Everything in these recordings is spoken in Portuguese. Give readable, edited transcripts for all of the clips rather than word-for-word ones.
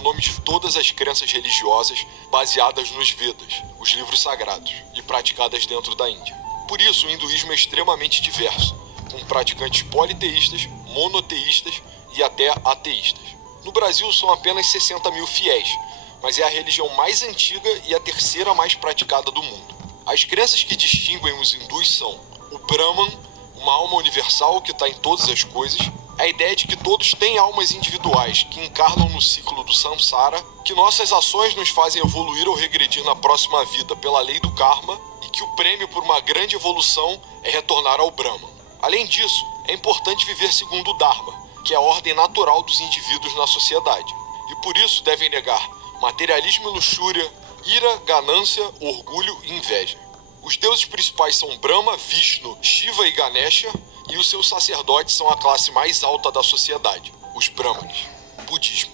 o nome de todas as crenças religiosas baseadas nos Vedas, os livros sagrados, e praticadas dentro da Índia. Por isso, o hinduísmo é extremamente diverso, com praticantes politeístas, monoteístas e até ateístas. No Brasil são apenas 60 mil fiéis, mas é a religião mais antiga e a terceira mais praticada do mundo. As crenças que distinguem os hindus são o Brahman, uma alma universal que está em todas as coisas, a ideia de que todos têm almas individuais que encarnam no ciclo do samsara, que nossas ações nos fazem evoluir ou regredir na próxima vida pela lei do karma e que o prêmio por uma grande evolução é retornar ao Brahman. Além disso, é importante viver segundo o Dharma, que é a ordem natural dos indivíduos na sociedade, e por isso devem negar materialismo e luxúria, ira, ganância, orgulho e inveja. Os deuses principais são Brahma, Vishnu, Shiva e Ganesha, e os seus sacerdotes são a classe mais alta da sociedade, os Brahmanes. Budismo.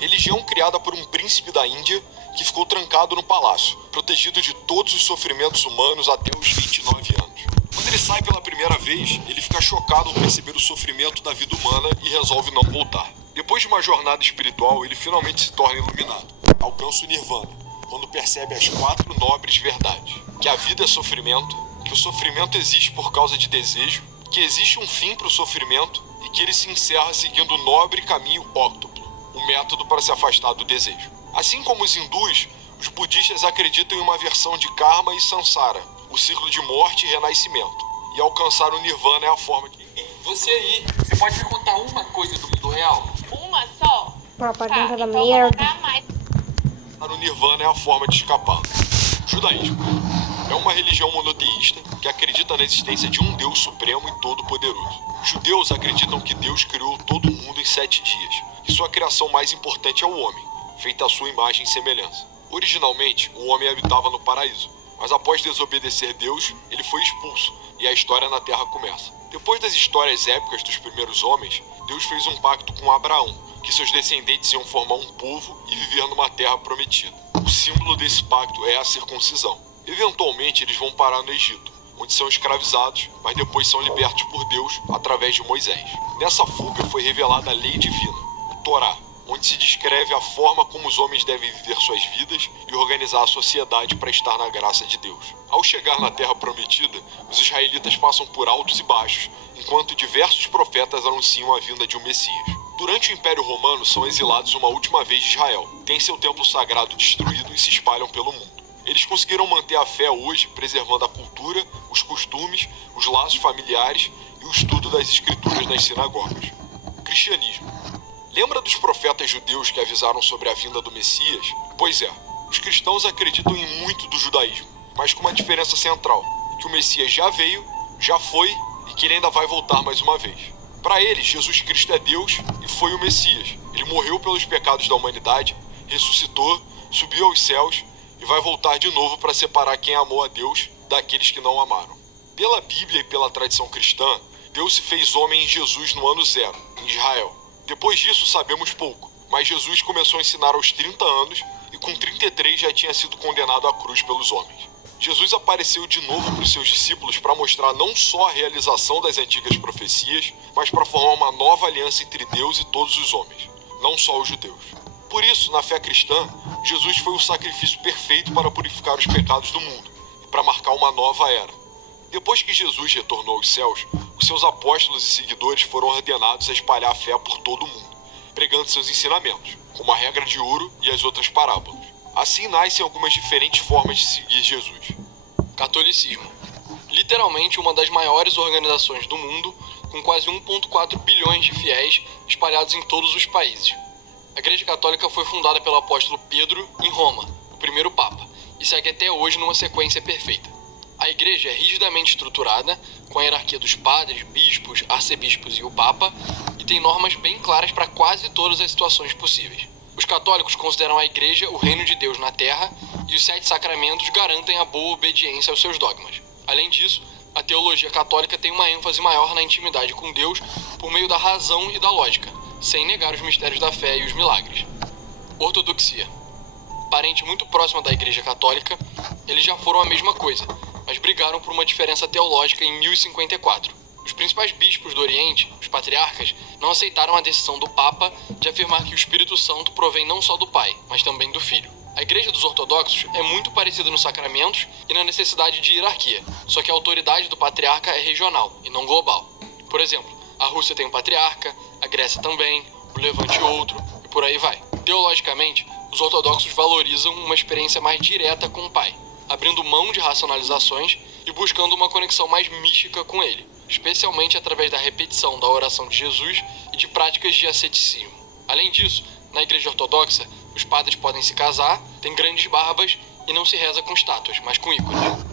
Religião criada por um príncipe da Índia que ficou trancado no palácio, protegido de todos os sofrimentos humanos até os 29 anos. Quando ele sai pela primeira vez, ele fica chocado ao perceber o sofrimento da vida humana e resolve não voltar. Depois de uma jornada espiritual, ele finalmente se torna iluminado. Alcança o Nirvana, quando percebe as 4 nobres verdades: que a vida é sofrimento, que o sofrimento existe por causa de desejo, que existe um fim para o sofrimento e que ele se encerra seguindo o nobre caminho óctuplo, o método para se afastar do desejo. Assim como os hindus, os budistas acreditam em uma versão de karma e samsara, o ciclo de morte e renascimento, e alcançar o nirvana é a forma que... Você aí, você pode me contar uma coisa do mundo real? Uma só? Propaganda da então vou merda. contar mais. O nirvana é a forma de escapar. Judaísmo é uma religião monoteísta que acredita na existência de um Deus supremo e todo-poderoso. Judeus acreditam que Deus criou todo o mundo em 7 dias, e sua criação mais importante é o homem, feita à sua imagem e semelhança. Originalmente, o homem habitava no paraíso, mas após desobedecer Deus, ele foi expulso, e a história na Terra começa. Depois das histórias épicas dos primeiros homens, Deus fez um pacto com Abraão, que seus descendentes iam formar um povo e viver numa terra prometida. O símbolo desse pacto é a circuncisão. Eventualmente, eles vão parar no Egito, onde são escravizados, mas depois são libertos por Deus através de Moisés. Nessa fuga foi revelada a lei divina, o Torá, onde se descreve a forma como os homens devem viver suas vidas e organizar a sociedade para estar na graça de Deus. Ao chegar na Terra Prometida, os israelitas passam por altos e baixos, enquanto diversos profetas anunciam a vinda de um Messias. Durante o Império Romano, são exilados uma última vez de Israel, têm seu templo sagrado destruído e se espalham pelo mundo. Eles conseguiram manter a fé hoje, preservando a cultura, os costumes, os laços familiares e o estudo das escrituras nas sinagogas. Cristianismo. Lembra dos profetas judeus que avisaram sobre a vinda do Messias? Pois é, os cristãos acreditam em muito do judaísmo, mas com uma diferença central, que o Messias já veio, já foi e que ele ainda vai voltar mais uma vez. Para eles, Jesus Cristo é Deus e foi o Messias. Ele morreu pelos pecados da humanidade, ressuscitou, subiu aos céus e vai voltar de novo para separar quem amou a Deus daqueles que não amaram. Pela Bíblia e pela tradição cristã, Deus se fez homem em Jesus no ano 0, em Israel. Depois disso sabemos pouco, mas Jesus começou a ensinar aos 30 anos e com 33 já tinha sido condenado à cruz pelos homens. Jesus apareceu de novo para os seus discípulos para mostrar não só a realização das antigas profecias, mas para formar uma nova aliança entre Deus e todos os homens, não só os judeus. Por isso, na fé cristã, Jesus foi o sacrifício perfeito para purificar os pecados do mundo e para marcar uma nova era. Depois que Jesus retornou aos céus, os seus apóstolos e seguidores foram ordenados a espalhar a fé por todo o mundo, pregando seus ensinamentos, como a regra de ouro e as outras parábolas. Assim nascem algumas diferentes formas de seguir Jesus. Catolicismo. Literalmente uma das maiores organizações do mundo, com quase 1,4 bilhões de fiéis espalhados em todos os países. A Igreja Católica foi fundada pelo apóstolo Pedro em Roma, o primeiro Papa, e segue até hoje numa sequência perfeita. A Igreja é rigidamente estruturada, com a hierarquia dos padres, bispos, arcebispos e o Papa, e tem normas bem claras para quase todas as situações possíveis. Os católicos consideram a Igreja o reino de Deus na Terra e os 7 sacramentos garantem a boa obediência aos seus dogmas. Além disso, a teologia católica tem uma ênfase maior na intimidade com Deus por meio da razão e da lógica, sem negar os mistérios da fé e os milagres. Ortodoxia. Parente muito próxima da Igreja Católica, eles já foram a mesma coisa, mas brigaram por uma diferença teológica em 1054. Os principais bispos do Oriente, os patriarcas, não aceitaram a decisão do Papa de afirmar que o Espírito Santo provém não só do Pai, mas também do Filho. A Igreja dos Ortodoxos é muito parecida nos sacramentos e na necessidade de hierarquia, só que a autoridade do patriarca é regional e não global. Por exemplo, a Rússia tem um patriarca, a Grécia também, o Levante outro, e por aí vai. Teologicamente, os ortodoxos valorizam uma experiência mais direta com o Pai, abrindo mão de racionalizações e buscando uma conexão mais mística com Ele, especialmente através da repetição da oração de Jesus e de práticas de asceticismo. Além disso, na Igreja Ortodoxa, os padres podem se casar, têm grandes barbas e não se reza com estátuas, mas com ícones.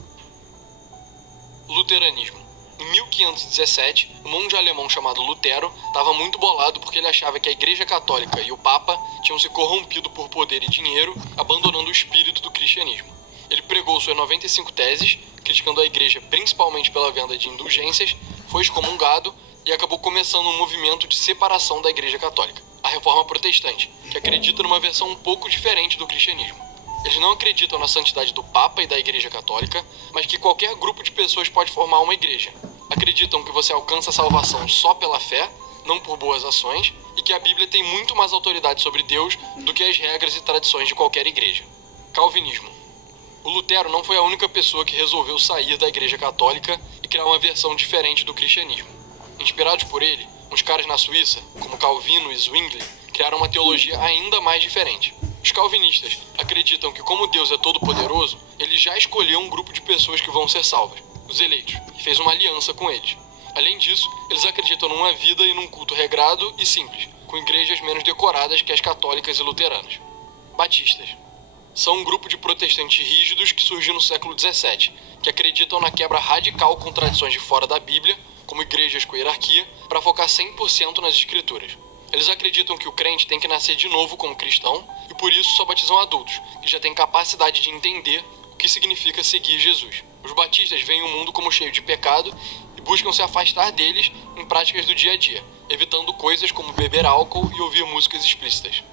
Luteranismo. Em 1517, um monge alemão chamado Lutero estava muito bolado porque ele achava que a Igreja Católica e o Papa tinham se corrompido por poder e dinheiro, abandonando o espírito do cristianismo. Ele pregou suas 95 teses, criticando a Igreja principalmente pela venda de indulgências, foi excomungado e acabou começando um movimento de separação da Igreja Católica, a Reforma Protestante, que acredita numa versão um pouco diferente do cristianismo. Eles não acreditam na santidade do Papa e da Igreja Católica, mas que qualquer grupo de pessoas pode formar uma igreja. Acreditam que você alcança a salvação só pela fé, não por boas ações, e que a Bíblia tem muito mais autoridade sobre Deus do que as regras e tradições de qualquer igreja. Calvinismo. O Lutero não foi a única pessoa que resolveu sair da Igreja Católica e criar uma versão diferente do cristianismo. Inspirados por ele, uns caras na Suíça, como Calvino e Zwingli, criaram uma teologia ainda mais diferente. Os calvinistas acreditam que, como Deus é todo-poderoso, ele já escolheu um grupo de pessoas que vão ser salvas, os eleitos, e fez uma aliança com eles. Além disso, eles acreditam numa vida e num culto regrado e simples, com igrejas menos decoradas que as católicas e luteranas. Batistas. São um grupo de protestantes rígidos que surgiu no século XVII, que acreditam na quebra radical com tradições de fora da Bíblia, como igrejas com hierarquia, para focar 100% nas escrituras. Eles acreditam que o crente tem que nascer de novo como cristão e por isso só batizam adultos, que já têm capacidade de entender o que significa seguir Jesus. Os batistas veem o mundo como cheio de pecado e buscam se afastar deles em práticas do dia a dia, evitando coisas como beber álcool e ouvir músicas explícitas.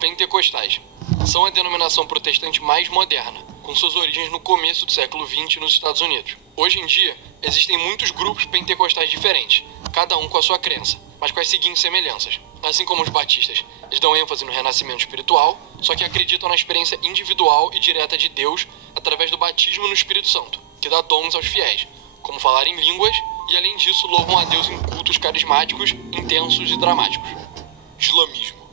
Pentecostais. São a denominação protestante mais moderna, com suas origens no começo do século XX nos Estados Unidos. Hoje em dia, existem muitos grupos pentecostais diferentes, cada um com a sua crença, mas com as seguintes semelhanças. Assim como os batistas, eles dão ênfase no renascimento espiritual, só que acreditam na experiência individual e direta de Deus através do batismo no Espírito Santo, que dá dons aos fiéis, como falar em línguas, e além disso louvam a Deus em cultos carismáticos, intensos e dramáticos. Islamismo.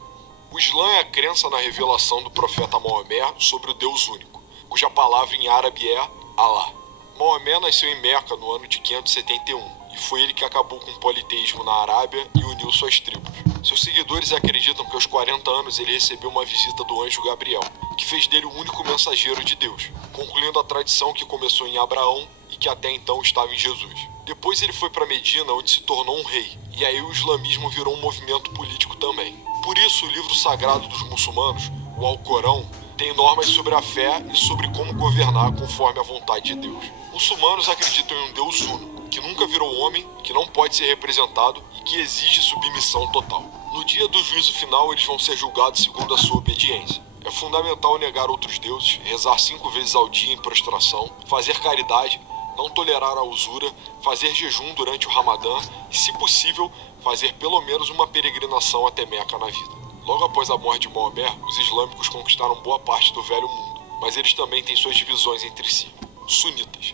O Islã é a crença na revelação do profeta Maomé sobre o Deus único, cuja palavra em árabe é Allah. Maomé nasceu em Meca no ano de 571 e foi ele que acabou com o politeísmo na Arábia e uniu suas tribos. Seus seguidores acreditam que aos 40 anos ele recebeu uma visita do anjo Gabriel, que fez dele o único mensageiro de Deus, concluindo a tradição que começou em Abraão e que até então estava em Jesus. Depois ele foi para Medina, onde se tornou um rei, e aí o islamismo virou um movimento político também. Por isso, o livro sagrado dos muçulmanos, o Alcorão, tem normas sobre a fé e sobre como governar conforme a vontade de Deus. Muçulmanos acreditam em um Deus uno, que nunca virou homem, que não pode ser representado e que exige submissão total. No dia do juízo final, eles vão ser julgados segundo a sua obediência. É fundamental negar outros deuses, rezar 5 vezes ao dia em prostração, fazer caridade, não tolerar a usura, fazer jejum durante o Ramadã e, se possível, fazer pelo menos uma peregrinação até Meca na vida. Logo após a morte de Maomé, os islâmicos conquistaram boa parte do Velho Mundo, mas eles também têm suas divisões entre si. Sunitas.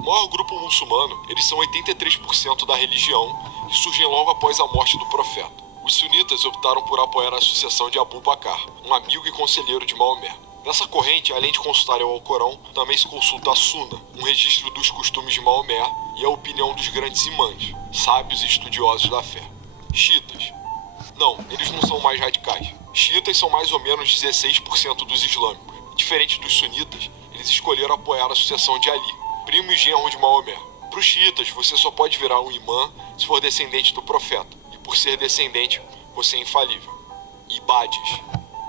O maior grupo muçulmano, eles são 83% da religião e surgem logo após a morte do profeta. Os sunitas optaram por apoiar a sucessão de Abu Bakr, um amigo e conselheiro de Maomé. Nessa corrente, além de consultarem o Alcorão, também se consulta a Sunna, um registro dos costumes de Maomé e a opinião dos grandes imãs, sábios e estudiosos da fé. Xiitas. Não, eles não são mais radicais. Xiitas são mais ou menos 16% dos islâmicos. Diferente dos sunitas, eles escolheram apoiar a sucessão de Ali, primo e genro de Maomé. Para os xiitas, você só pode virar um imã se for descendente do profeta. E por ser descendente, você é infalível. Ibades.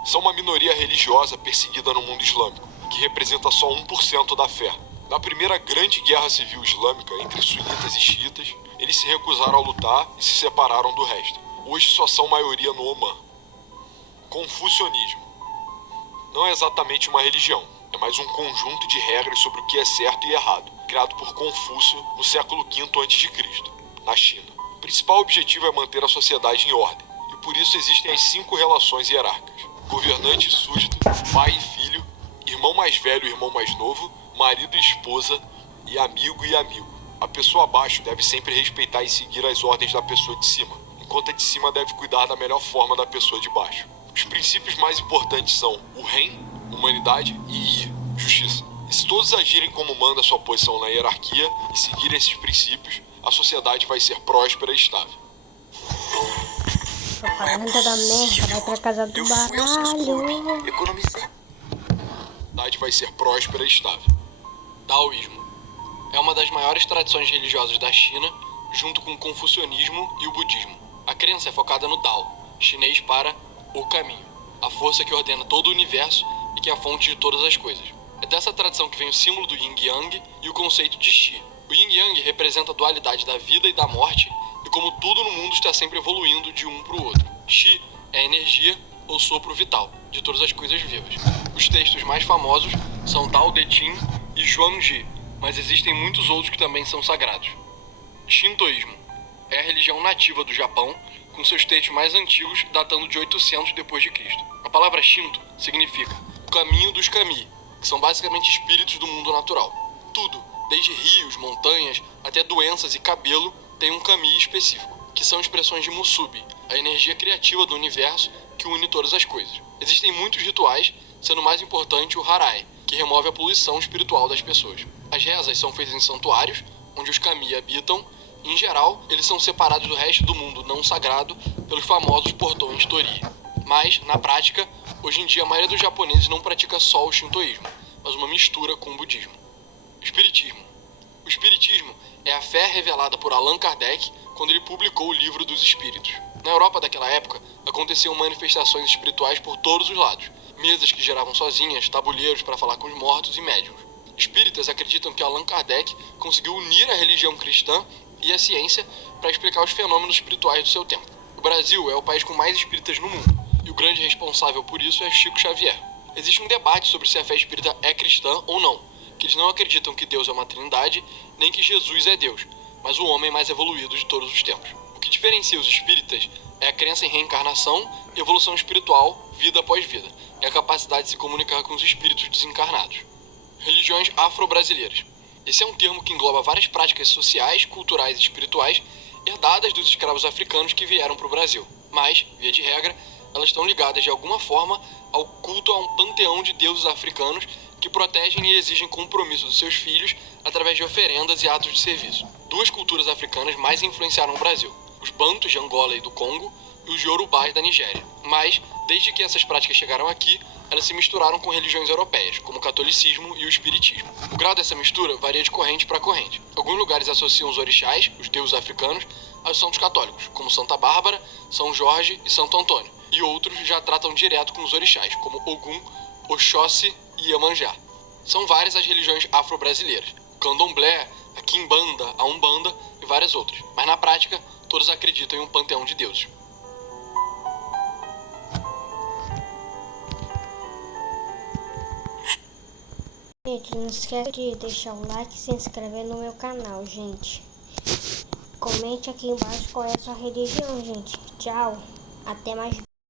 São uma minoria religiosa perseguida no mundo islâmico, que representa só 1% da fé. Na primeira grande guerra civil islâmica entre sunitas e xiitas, eles se recusaram a lutar e se separaram do resto. Hoje só são maioria no Omã. Confucionismo. Não é exatamente uma religião, é mais um conjunto de regras sobre o que é certo e errado, criado por Confúcio no século V a.C. na China. O principal objetivo é manter a sociedade em ordem, e por isso existem as 5 relações hierárquicas: governante e súdito, pai e filho, irmão mais velho e irmão mais novo, marido e esposa, e amigo e amigo. A pessoa abaixo deve sempre respeitar e seguir as ordens da pessoa de cima, enquanto a de cima deve cuidar da melhor forma da pessoa de baixo. Os princípios mais importantes são o Ren, humanidade, e Yi, justiça. E se todos agirem como manda sua posição na hierarquia e seguirem esses princípios, a sociedade vai ser próspera e estável. Propaganda da merda, vai pra casa do baralho. Economizei. A sociedade vai ser próspera e estável. Taoísmo é uma das maiores tradições religiosas da China, junto com o confucionismo e o budismo. A crença é focada no Tao, chinês para o caminho, a força que ordena todo o universo e que é a fonte de todas as coisas. É dessa tradição que vem o símbolo do Yin Yang e o conceito de Qi. O Yin Yang representa a dualidade da vida e da morte e como tudo no mundo está sempre evoluindo de um para o outro. Qi é a energia ou sopro vital de todas as coisas vivas. Os textos mais famosos são Tao Te Ching e Zhuangzi, mas existem muitos outros que também são sagrados. Shintoísmo é a religião nativa do Japão, com seus textos mais antigos datando de 800 d.C. A palavra Shinto significa o caminho dos kami, que são basicamente espíritos do mundo natural. Tudo, desde rios, montanhas, até doenças e cabelo, tem um kami específico, que são expressões de Musubi, a energia criativa do universo que une todas as coisas. Existem muitos rituais, sendo o mais importante o Harai, que remove a poluição espiritual das pessoas. As rezas são feitas em santuários, onde os kami habitam. Em geral, eles são separados do resto do mundo não sagrado pelos famosos portões Torii. Mas, na prática, hoje em dia a maioria dos japoneses não pratica só o shintoísmo, mas uma mistura com o budismo. Espiritismo. O espiritismo é a fé revelada por Allan Kardec quando ele publicou o Livro dos Espíritos. Na Europa daquela época, aconteciam manifestações espirituais por todos os lados. Mesas que geravam sozinhas, tabuleiros para falar com os mortos e médiuns. Espíritas acreditam que Allan Kardec conseguiu unir a religião cristã e a ciência para explicar os fenômenos espirituais do seu tempo. O Brasil é o país com mais espíritas no mundo, e o grande responsável por isso é Chico Xavier. Existe um debate sobre se a fé espírita é cristã ou não, que eles não acreditam que Deus é uma trindade, nem que Jesus é Deus, mas o homem mais evoluído de todos os tempos. O que diferencia os espíritas é a crença em reencarnação, evolução espiritual, vida após vida, e a capacidade de se comunicar com os espíritos desencarnados. Religiões afro-brasileiras. Esse é um termo que engloba várias práticas sociais, culturais e espirituais herdadas dos escravos africanos que vieram para o Brasil. Mas, via de regra, elas estão ligadas de alguma forma ao culto a um panteão de deuses africanos que protegem e exigem compromisso dos seus filhos através de oferendas e atos de serviço. Duas culturas africanas mais influenciaram o Brasil: os Bantus de Angola e do Congo e os Yorubás da Nigéria. Mas, desde que essas práticas chegaram aqui, elas se misturaram com religiões europeias, como o catolicismo e o espiritismo. O grau dessa mistura varia de corrente para corrente. Alguns lugares associam os orixás, os deuses africanos, aos santos católicos, como Santa Bárbara, São Jorge e Santo Antônio. E outros já tratam direto com os orixás, como Ogum, Oxóssi e Iemanjá. São várias as religiões afro-brasileiras: o candomblé, a quimbanda, a umbanda e várias outras. Mas na prática, todos acreditam em um panteão de deuses. Gente, não esquece de deixar o like e se inscrever no meu canal, gente. Comente aqui embaixo qual é a sua religião, gente. Tchau. Até mais vídeos.